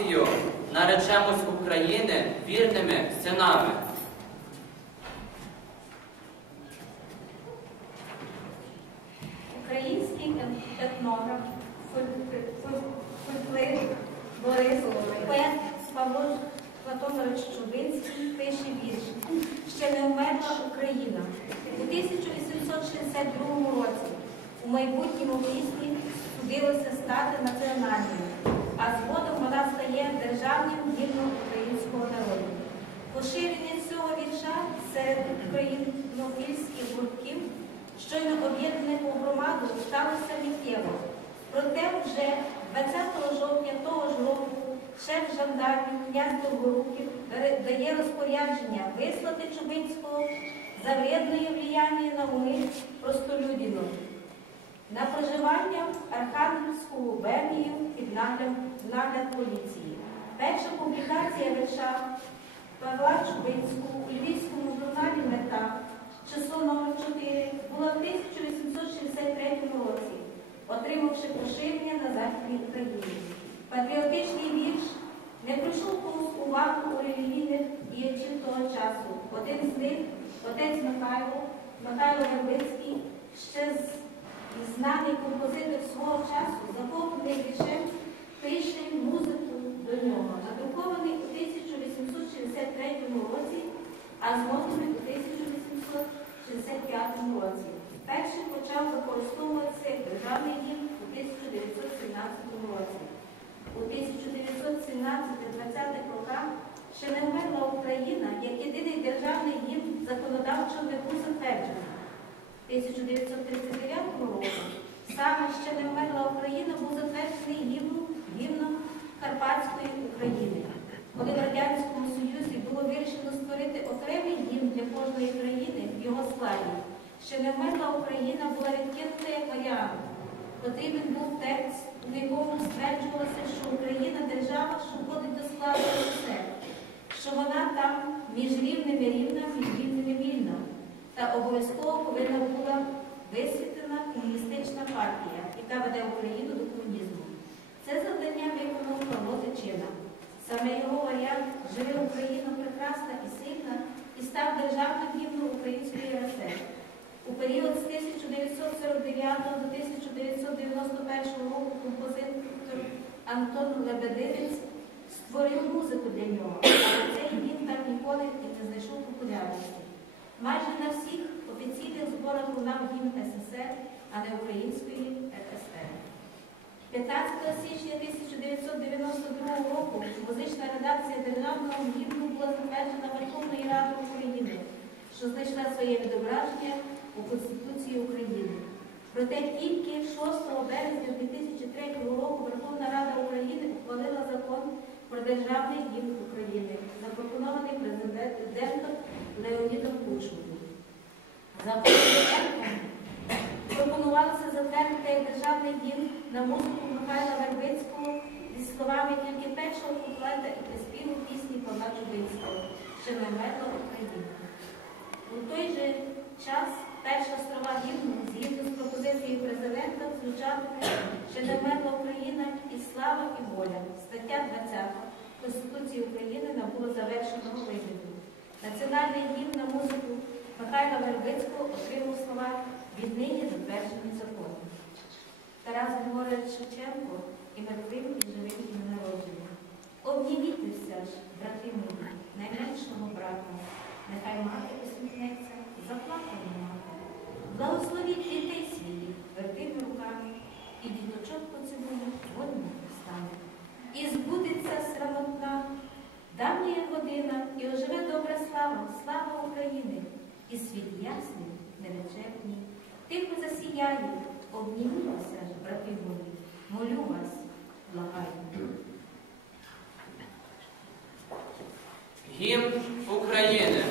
акцію Наречемось України вірними синами. Український етнограф, фольк- фольк- фольклорик Борис поет Павло Платонович Чубинський пише вірш Ще не вмерла Україна. У 1862 році у майбутньому місті судилося стати національною, а згодом вона стає державним гімном українського народу. Поширення цього вірша серед українофільських гуртків щойно об'єднаних у громаду сталося миттєво. Проте вже 20 жовтня того ж року шеф жандармів князь Довгоруків дає розпорядження вислати Чубинського за вредне влияння на уми простолюдину на проживання в Архангельську губернію під нагляд, нагляд поліції. Перша публікація вірша Павла Чубинського у Львівському журналі Мета, число номер 4, була в 1863 році, отримавши поширення на Західній Україні. Патріотичний вірш не пройшов повз увагу у релігійних діячів того часу. Один з них, отець Михайло, Михайло Вербицький, ще з знаний композитор свого часу, захоплений віршем, пише музику до нього, надрукований у 1863 році, а знову у 1865 році. Перший почав використовуватися державний гімн у 1917 році. У 1917-20 роках ще не вмерла Україна як єдиний державний гімн законодавчо не був затверджений. 1939 року саме ще не вмерла Україна був затверджений гімном, гімном Карпатської України. Коли в Радянському Союзі було вирішено створити окремий гімн для кожної країни в його ще не вмерла Україна була відкинута як варіант. Потрібен був текст, у якому стверджувалося, що Україна держава, що входить до складу РСР, що вона там між рівними рівна, між рівними вільна та обов'язково повинна була висвітлена комуністична партія, яка веде Україну до комунізму. Це завдання виконав Павло Тичина. Саме його варіант Живе Україна прекрасна і сильна і став державним гімном Української РСР. У період з 1949 до 1991 року композитор Антон Лебединець створив музику для нього, але цей гімн так ніколи і не знайшов популярності. Майже на всіх офіційних зборах лунав гімн СССР, а не Української РСР. 15 січня 1992 року музична редакція державного гімну була затверджена Верховною Радою України, що знайшла своє відображення у Конституції України. Проте тільки 6 березня 2003 року Верховна Рада України ухвалила закон про державний гімн України, запропонований президентом Леонідом Кучмою. За президентом пропонувалося затвердити державний гімн на музику Михайла Вербицького зі словами тільки першого куплета і приспіву пісні Павла Чубинського, що не вмерла Україна. У той же час перша слова гімну, згідно з пропозицією президента, звучатиме, що не вмерла Україна і слава і воля. Стаття 20 Конституції України набула завершеного вигляду. Національний гімн на музику Михайла Вербицького отримав слова віднині затверджені законом. Тарас Григорович Шевченко і мертвим і живим і народження. Обніміться ж, брати мої, найменшого брата, нехай мати усміхнеться, заплакана мати. Благословіть дітей і діточок поцілують вольно стане. І збудеться срамотна, давня година, і оживе добра слава, слава України, і світ ясний, невечерній. Тихо засіяє, обніміться ж, брати мої, молю вас, благаю. Гімн України.